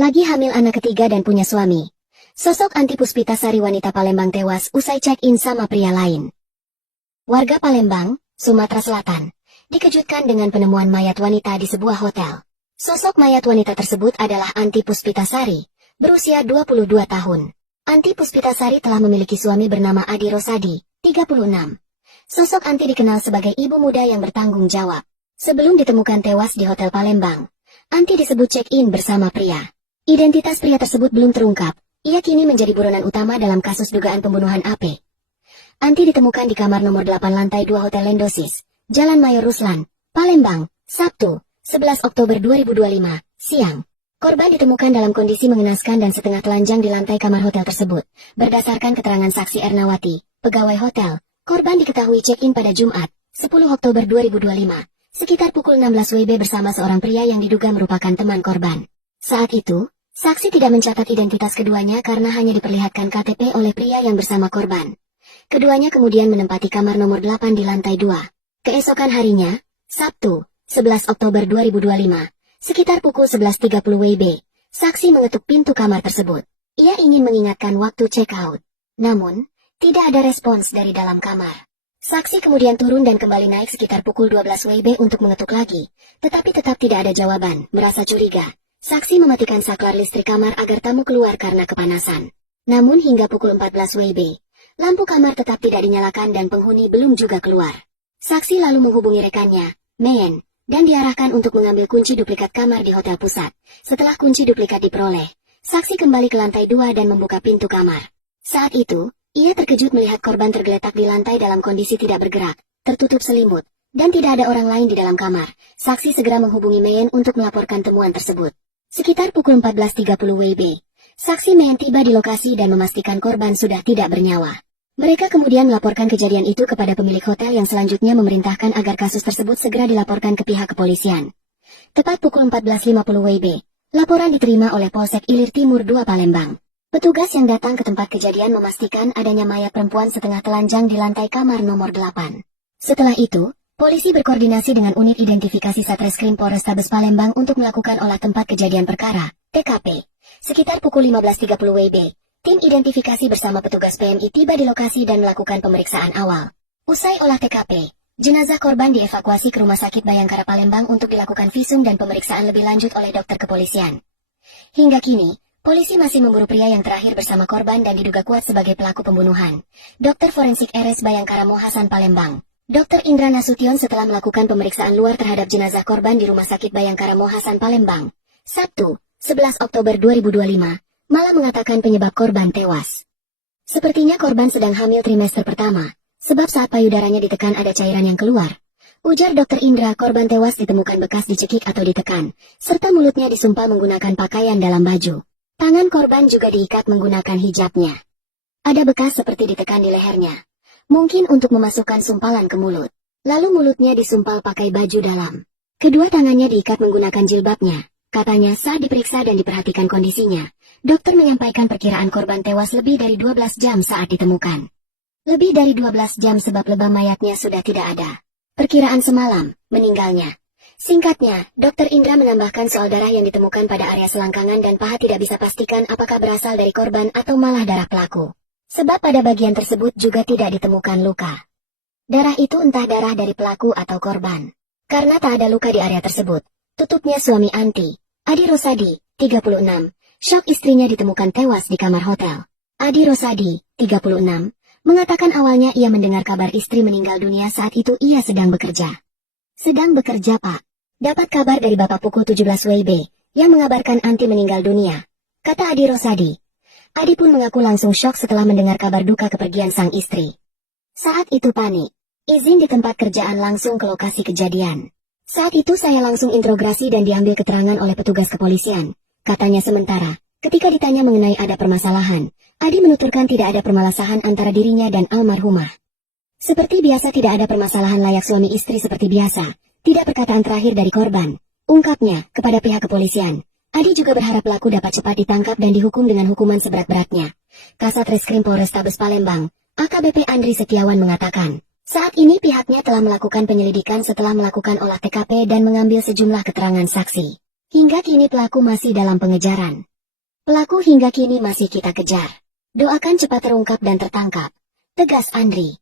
Lagi hamil anak ketiga dan punya suami. Sosok Anti Puspitasari wanita Palembang tewas usai check-in sama pria lain. Warga Palembang, Sumatera Selatan, dikejutkan dengan penemuan mayat wanita di sebuah hotel. Sosok mayat wanita tersebut adalah Anti Puspitasari, berusia 22 tahun. Anti Puspitasari telah memiliki suami bernama Adi Rosadi, 36. Sosok Anti dikenal sebagai ibu muda yang bertanggung jawab. Sebelum ditemukan tewas di Hotel Palembang, Anti disebut check-in bersama pria. Identitas pria tersebut belum terungkap. Ia kini menjadi buronan utama dalam kasus dugaan pembunuhan AP. Anti ditemukan di kamar nomor 8 lantai 2 Hotel Lendosis, Jalan Mayor Ruslan, Palembang, Sabtu, 11 Oktober 2025, siang. Korban ditemukan dalam kondisi mengenaskan dan setengah telanjang di lantai kamar hotel tersebut. Berdasarkan keterangan saksi Ernawati, pegawai hotel, korban diketahui check-in pada Jumat, 10 Oktober 2025, sekitar pukul 16 WIB bersama seorang pria yang diduga merupakan teman korban. Saat itu, saksi tidak mencatat identitas keduanya karena hanya diperlihatkan KTP oleh pria yang bersama korban. Keduanya kemudian menempati kamar nomor 8 di lantai 2. Keesokan harinya, Sabtu, 11 Oktober 2025, sekitar pukul 11.30 WIB, saksi mengetuk pintu kamar tersebut. Ia ingin mengingatkan waktu check-out. Namun, tidak ada respons dari dalam kamar. Saksi kemudian turun dan kembali naik sekitar pukul 12 WIB untuk mengetuk lagi, tetapi tetap tidak ada jawaban. Merasa curiga, saksi mematikan saklar listrik kamar agar tamu keluar karena kepanasan. Namun hingga pukul 14 WIB, lampu kamar tetap tidak dinyalakan dan penghuni belum juga keluar. Saksi lalu menghubungi rekannya, Mayen, dan diarahkan untuk mengambil kunci duplikat kamar di hotel pusat. Setelah kunci duplikat diperoleh, saksi kembali ke lantai 2 dan membuka pintu kamar. Saat itu, ia terkejut melihat korban tergeletak di lantai dalam kondisi tidak bergerak, tertutup selimut, dan tidak ada orang lain di dalam kamar. Saksi segera menghubungi Mayen untuk melaporkan temuan tersebut. Sekitar pukul 14.30 WIB, saksi Mayen tiba di lokasi dan memastikan korban sudah tidak bernyawa. Mereka kemudian melaporkan kejadian itu kepada pemilik hotel yang selanjutnya memerintahkan agar kasus tersebut segera dilaporkan ke pihak kepolisian. Tepat pukul 14.50 WIB, laporan diterima oleh Polsek Ilir Timur 2 Palembang. Petugas yang datang ke tempat kejadian memastikan adanya mayat perempuan setengah telanjang di lantai kamar nomor 8. Setelah itu, polisi berkoordinasi dengan unit identifikasi Satreskrim Polrestabes Palembang untuk melakukan olah tempat kejadian perkara, TKP. Sekitar pukul 15.30 WIB, tim identifikasi bersama petugas PMI tiba di lokasi dan melakukan pemeriksaan awal. Usai olah TKP, jenazah korban dievakuasi ke Rumah Sakit Bayangkara Palembang untuk dilakukan visum dan pemeriksaan lebih lanjut oleh dokter kepolisian. Hingga kini, polisi masih memburu pria yang terakhir bersama korban dan diduga kuat sebagai pelaku pembunuhan. Dokter Forensik RS Bayangkara Mohasan Palembang, Dr. Indra Nasution setelah melakukan pemeriksaan luar terhadap jenazah korban di Rumah Sakit Bayangkara Mohasan Palembang, Sabtu, 11 Oktober 2025, malah mengatakan penyebab korban tewas. Sepertinya korban sedang hamil trimester pertama, sebab saat payudaranya ditekan ada cairan yang keluar. Ujar Dr. Indra, korban tewas ditemukan bekas dicekik atau ditekan, serta mulutnya disumpal menggunakan pakaian dalam baju. Tangan korban juga diikat menggunakan hijabnya. Ada bekas seperti ditekan di lehernya. Mungkin untuk memasukkan sumpalan ke mulut. Lalu mulutnya disumpal pakai baju dalam. Kedua tangannya diikat menggunakan jilbabnya. Katanya saat diperiksa dan diperhatikan kondisinya, dokter menyampaikan perkiraan korban tewas lebih dari 12 jam saat ditemukan. Lebih dari 12 jam sebab lebam mayatnya sudah tidak ada. Perkiraan semalam, meninggalnya. Singkatnya, Dr. Indra menambahkan soal darah yang ditemukan pada area selangkangan dan paha tidak bisa pastikan apakah berasal dari korban atau malah darah pelaku. Sebab pada bagian tersebut juga tidak ditemukan luka. Darah itu entah darah dari pelaku atau korban. Karena tak ada luka di area tersebut, tutupnya suami Anti, Adi Rosadi, 36, syok istrinya ditemukan tewas di kamar hotel. Adi Rosadi, 36, mengatakan awalnya ia mendengar kabar istri meninggal dunia saat itu ia sedang bekerja. Sedang bekerja Pak. Dapat kabar dari Bapak pukul 17 WIB, yang mengabarkan Anti meninggal dunia. Kata Adi Rosadi. Adi pun mengaku langsung syok setelah mendengar kabar duka kepergian sang istri. Saat itu panik. Izin di tempat kerjaan langsung ke lokasi kejadian. Saat itu saya langsung interogasi dan diambil keterangan oleh petugas kepolisian. Katanya sementara, ketika ditanya mengenai ada permasalahan, Adi menuturkan tidak ada permasalahan antara dirinya dan almarhumah. Seperti biasa tidak ada permasalahan layak suami istri seperti biasa, tidak perkataan terakhir dari korban. Ungkapnya kepada pihak kepolisian. Adi juga berharap pelaku dapat cepat ditangkap dan dihukum dengan hukuman seberat-beratnya. Kasat Reskrim Polrestabes Palembang, AKBP Andri Setiawan mengatakan, saat ini pihaknya telah melakukan penyelidikan setelah melakukan olah TKP dan mengambil sejumlah keterangan saksi. Hingga kini pelaku masih dalam pengejaran. Pelaku hingga kini masih kita kejar. Doakan cepat terungkap dan tertangkap, tegas Andri.